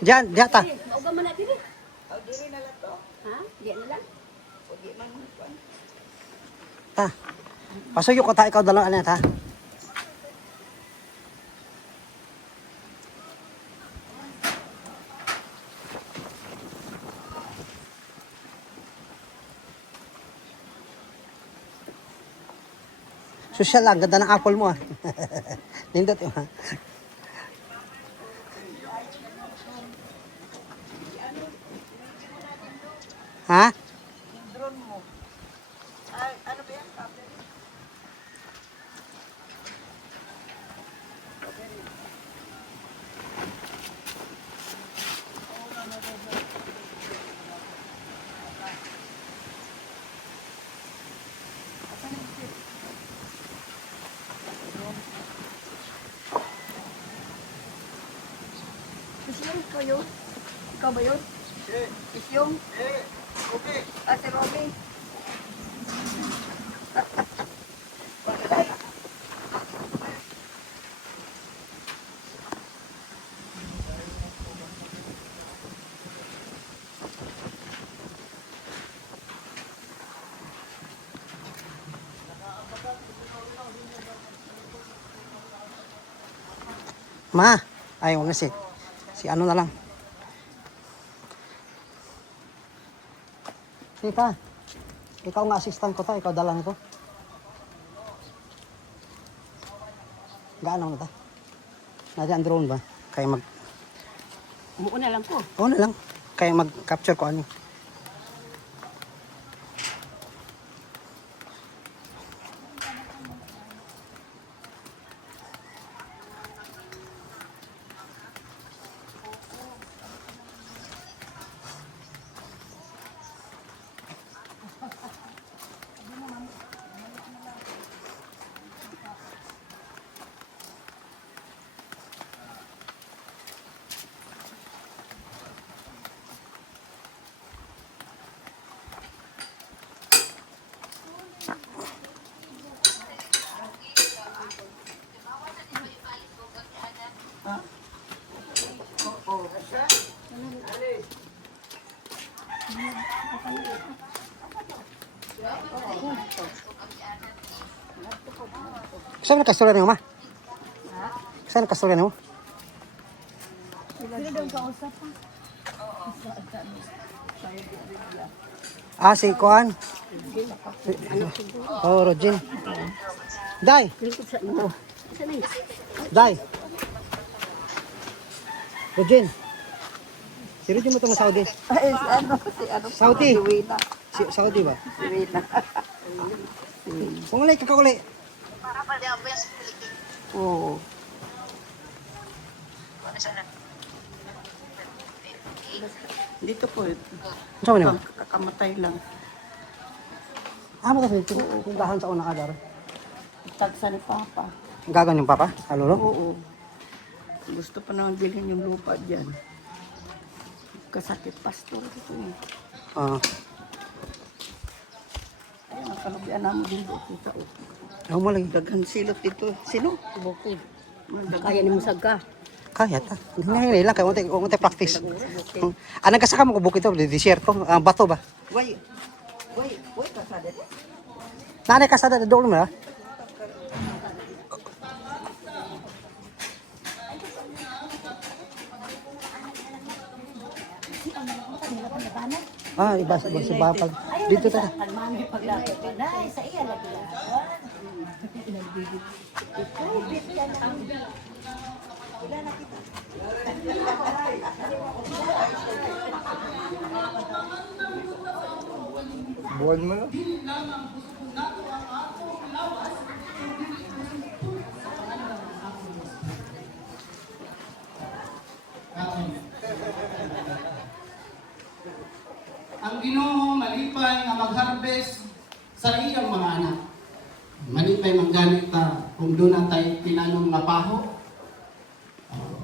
Diyan, diyan ta. Maugaw man na diri. Diri na lang to. Ha? Diyan na lang. Ta. Pasuyo ko ta ikaw dalawa na ta. Social lang, ganda ng apple mo ah. Nindot yun ha. Ha? Drone mo. Ay, ano ba yan? Isyong ko yun? Ikaw ba yun? Isyong? Okay. Ate Robby. Ma, ay wag na si ano na lang. Tika, ikaw nga assistant ko ta, ikaw dalang ko. Gaano na ta? Nandiyan drone ba? Kaya Umuo na lang ko. Oo na lang. Kaya mag-capture ko ano. Saan nakastorya niyo, ma? Saan nakastorya niyo? Sila daw kausap pa. Ah, si Kuan. Oh, Rojin. Day. Day. Rojin. Si Rojin mo itong Saudi. Ay, si ano? Saudi. Si Wina. Si Saudi ba? Si Wina. Pangulay, kakakuli. Oo. Dito po, Saan mo niyo? kakamatay lang. Ah, mo kasi kung dahan sa una ka dar. Tagsa ni Papa. Gagan yung papa? Alolo? Oo. Gusto pa naman bilhin yung lupa dyan. Kasakit pastor ito eh. Ah. Ayun, ang kalubian namin din doon. Kita o. Ako mo lagi. Daghan silot dito. Sino? Bukid. Kaya ni Musagka. Kaya ta. Hindi lang. Kaya unti practice. Anong kasaka mo kubuk ito? Desierto? Bato ba? Wait, kasada din. Nanay kasada na doon mo na? Ah, iba si Bapag. Dito ta. Mami paglapit na sa iya lagi lang. Buwan mo na. Ang Ginoo malipay nga mag-harvest sa iyang mga anak. Malipay magganit ta kung doon na tayo tinanong nga paho.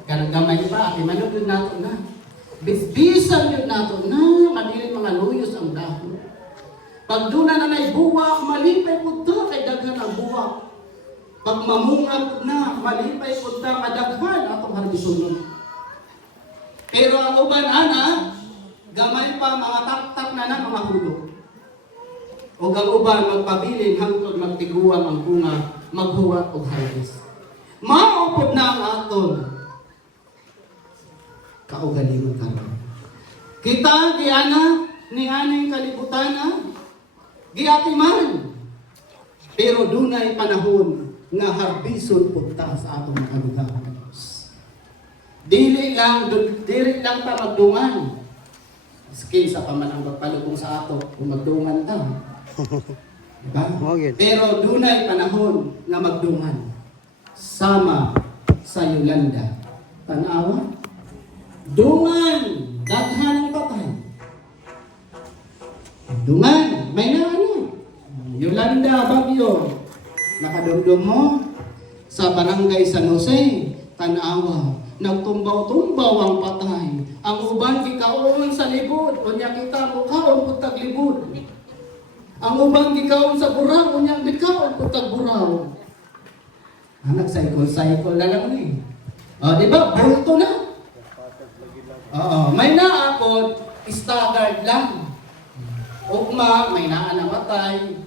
Ganagamay pa, imanod yun nato na. Bisbisan yun nato na, madirin mga luyos ang dahon. Pag doon na nanay buwak, malipay po ito kay daghan ang buwak. Pag mamunga na, malipay po ta, madaghan atong harbisunon. Pero ang uban ana, gamay pa mga taktak na na mga hulog. O ang uban magpabilin hangtod magtiguan ang bunga, maghuwat og harvest. Maupod na ang aton kaugalingon karon. Kita giana ni aning kalibutan giatiman. Pero dunay panahon nga harbison punta sa atong mga lugar. Dili lang ta magdungan. Skin sa pamanang magpalubong sa ato kung magdungan ta. Diba? Pero dunay panahon nga magdungan. Sama sa Yolanda. Tanawa. Dungan. Daghan ang patay. Dungan. May naano. Yolanda, Baguio. Nakadumdum mo sa barangay San Jose, Tanawa. Nagtumbaw-tumbaw ang patay. Ang uban gikaon sa libod, unya kita mukaon pud tag libod. Ang uban gikaon sa buraw, unya gikaon pud tag buraw. Nag-cycle na lang ni. Di ba? Bulto na. May naakot, staggered lang. Ugma, may naanamatay.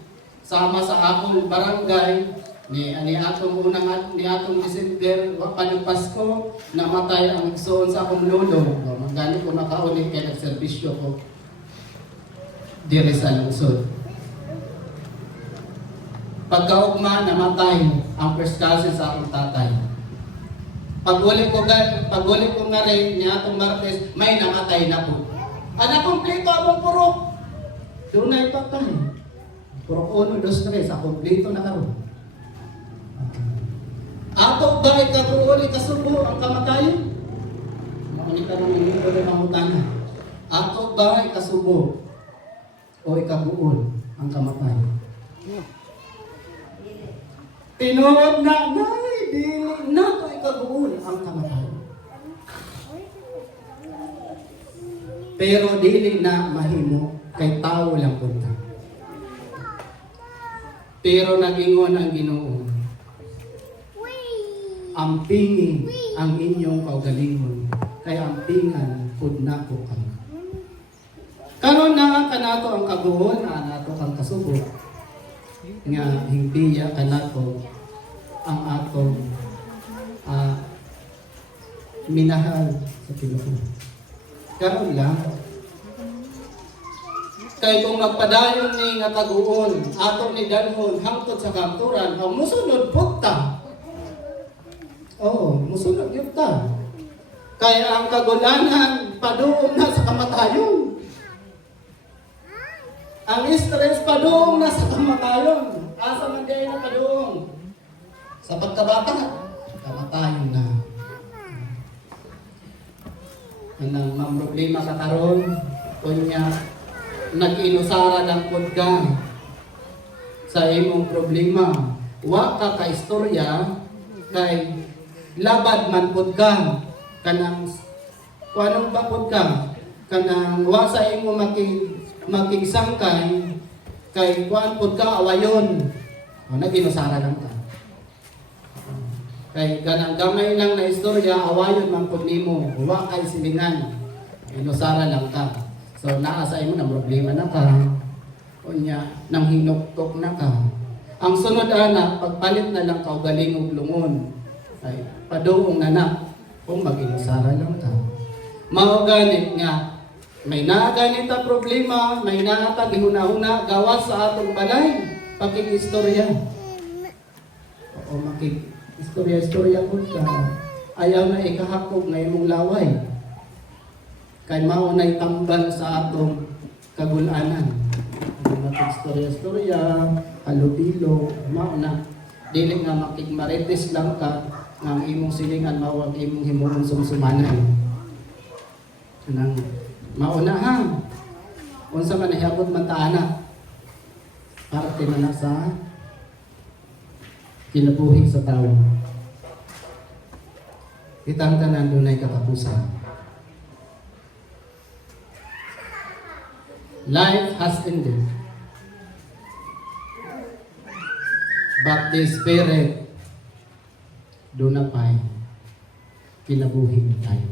Sama sa akong barangay, ni atong unang ni atong December panang Pasko namatay ang igsoon sa akong lolo. Magani ko nakauli kay nagserbisyo ko diri sa lungsod. Pagkaugma namatay ang first cousin sa akong tatay. Paguli ko nga rin ni atong Martes may namatay na po. Ana kompleto among purok. Dunay patay. Purok 1, 2, 3 sa kompleto na karon. Ato ba ikabuon ikasubo ang kamatayon? Mauni ka nang hindi ko na mamutana. Ato ba ikasubo o ikabuon ang kamatayon? Tinuod na, dili na ko ikabuon ang kamatayon. Pero dili na mahimo kay tao lang punta. Pero nagingon ang Ginoo. Ampingin ang inyong kaugalingon, kaya ampingan pud nako kamo. Karon na kanato ang kabuhon, nato ang kasubo. Nga himpiya kanato ang atong minahal sa Ginoo. Karon lang kay kung magpadayon ni nga taguon, atong ni dalhon hangtod sa kanturan, ang musunod putta. Oo, musunod yun ta. Kaya ang kagulanan, padoong na sa kamatayon. Ang stress, padoong na sa kamatayon. Asa man diay na padoong? Sa pagkabata, kamatayon na. Anang mamroblema ka karon, kunya, nag-inusara lang pod ka sa imong problema. Wa ka istorya kay labad man pud ka kanang kuanong ba pud ka kanang wa sa imo makigsangkay kay kuan pud ka awayon. Nag-inusara lang ka. Kay kanang gamay lang na istorya awayon man pud nimo. Wa kay silingan. Inusara lang ka. So naa sa imo na problema na ka. Unya nang hinuktok na ka. Ang sunod ana pagpalit na lang kaugaling og lungon. Ay padoong na kung mag-inusara lang ka. Mao ganit nga may naganit na problema, may naatag huna-huna gawas sa atong balay pakig-istorya. O makig-istorya pud ka. Ayaw na ikahakog nga imong laway. Kay mao nay tambal sa atong kagulanan. Makig-istorya, halubilo, mao na dili nga makigmarites lang ka ng imong silingan mawag imong himuon sumsumanay. Nang mauna ha. Unsa man nahiabot man ta ana. Parte man na sa kinabuhi sa tao. Kitang tanan dunay katapusan. Life has ended. But the Spirit doon na pa'y kinabuhi tayo.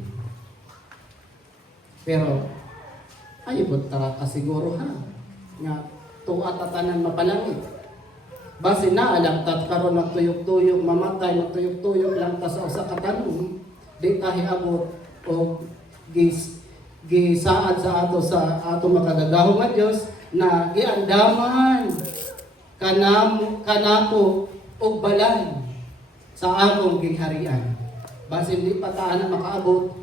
Pero, ayun ta kasiguro ha, nga tuwa tatanan mapalangit. Base na alam tat karon magtuyok-tuyok mamatay, magtuyok-tuyok lang ta sa usa ka tanong, di ta hiabot o gisaad sa ato makagagahong nga Dios na giandaman kanako og balay sa akong gingharian. Base di pa ta ana makaabot.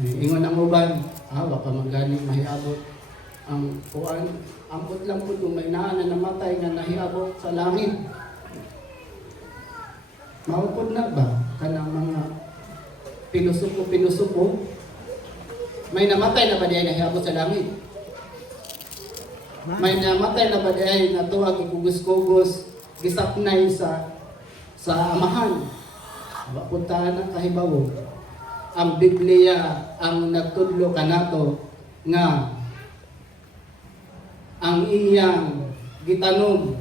Ingon ang uban, wa pa magani mahiabot ang kuan, ambot lang po kung may naan na namatay nga nahiabot sa langit. Maupod na ba kanang mga pinusupo? May namatay na ba diay nahiabot sa langit? May namatay na ba diay natuwa gikugos-kugos, gisapnay sa amahan? Wa pud ta na kahibawo. Ang Biblia ang nagtudlo kanato nga ang iyang gitanom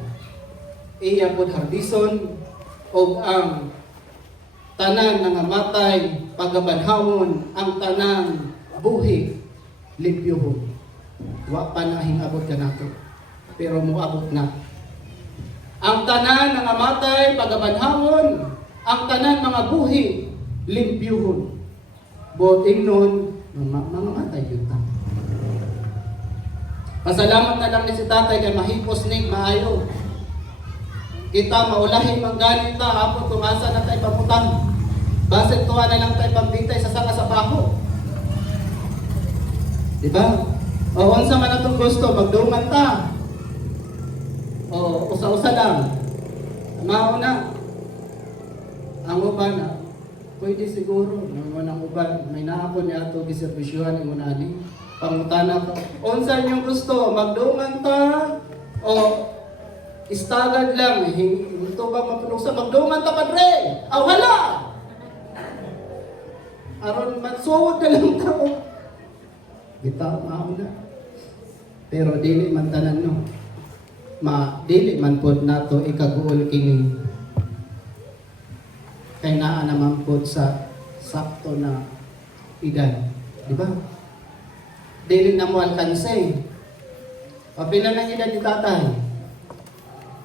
iya pod hardison o ang tanan nga namatay pagabanhawon ang tanan buhi libyohon. Wa pa na hingabot kanato pero moabot na. Ang tanan nga namatay pagabanhawon ang tanan mga buhi limpyuhon. Boting nun, mamamatay yun ta. Pasalamat na lang ni si tatay kay mahipos ni maayo. Kita maulahin mangganin ta, hapon kung asa na tayo pamutang. Basit tuwa na lang tayo pambitay sa saka sa baho. Diba? O unsa man atong gusto, magdungan ta. O usa-usa lang. Mao na. Ang uban na. Pwede siguro, naman ang uban, may naapon niya ito, giservisyohan yung unani. Pangutana ko, unsan yung gusto, magdungan ta, o istagad lang, ito ba mapuluksa, magdungan ta padre, aw hala! Aron magsuwag ka lang tao. Kita, mauna. Pero dili man tanan no. Dili man pod nato ikaguol kini kay naa naman po sa sakto na edad. Di ba? Dili na mo alkanse. Pila na edad ni tatay?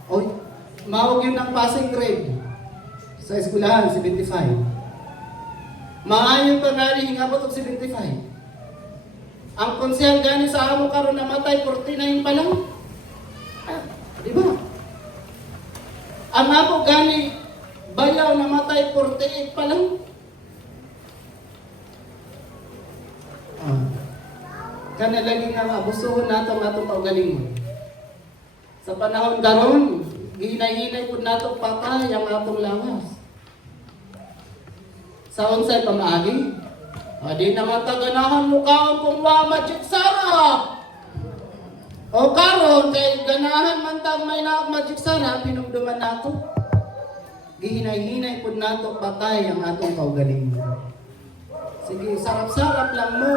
Oy, mawag yun ang passing grade. Sa eskwelahan, 75. Maayon pa nga rin hingabot og 75. Ang konsehal gani sa amo karon namatay, 49 pa lang. Di ba? Ang amo gani bayaw namatay 48 pa lang. Kana lagi nga abusuhon nato ang atong kaugalingon. Sa panahon karon, gihinay-hinay pud nato patay ang atong lawas. Sa unsay pamaagi? Di naman taganahan mukaon kung wa magic sarap. O karon kay ganahan man tag may na magic sarap pinumduman nato. Gihinay-hinay po nato patay ang atong kaugalingon. Sige, sarap-sarap lang mo.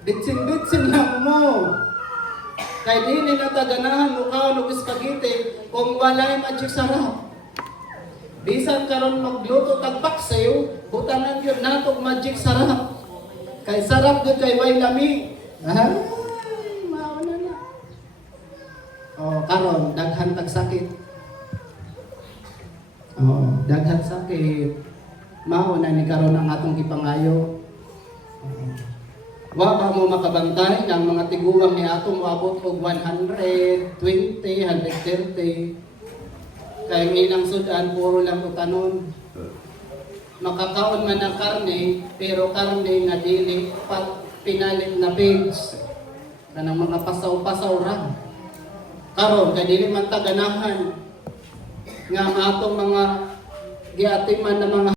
Bitsin-bitsin lang mo. Kay dili na taganahan mo kaon og spaghetti kung walay magic sarap. Bisan karon magluto tag paksiw, butangan gyud nato magic sarap. Kay sarap gyud kay way lami. Ay, mao na. O karon daghan tag sakit. Daghan sakit. Mao na ni karon ang atong gipangayo. Wa ba mo makabantay ng mga tiguang ni atong moabot og 120, 130. Kay ilang sudan puro lang utanon. Makakaon man ng karne, pero karne nga dili pa pinalit na pigs. Kanang mga pasaw-pasaw ra. Karon kay dili man taganahan nga ang atong mga giatiman na mga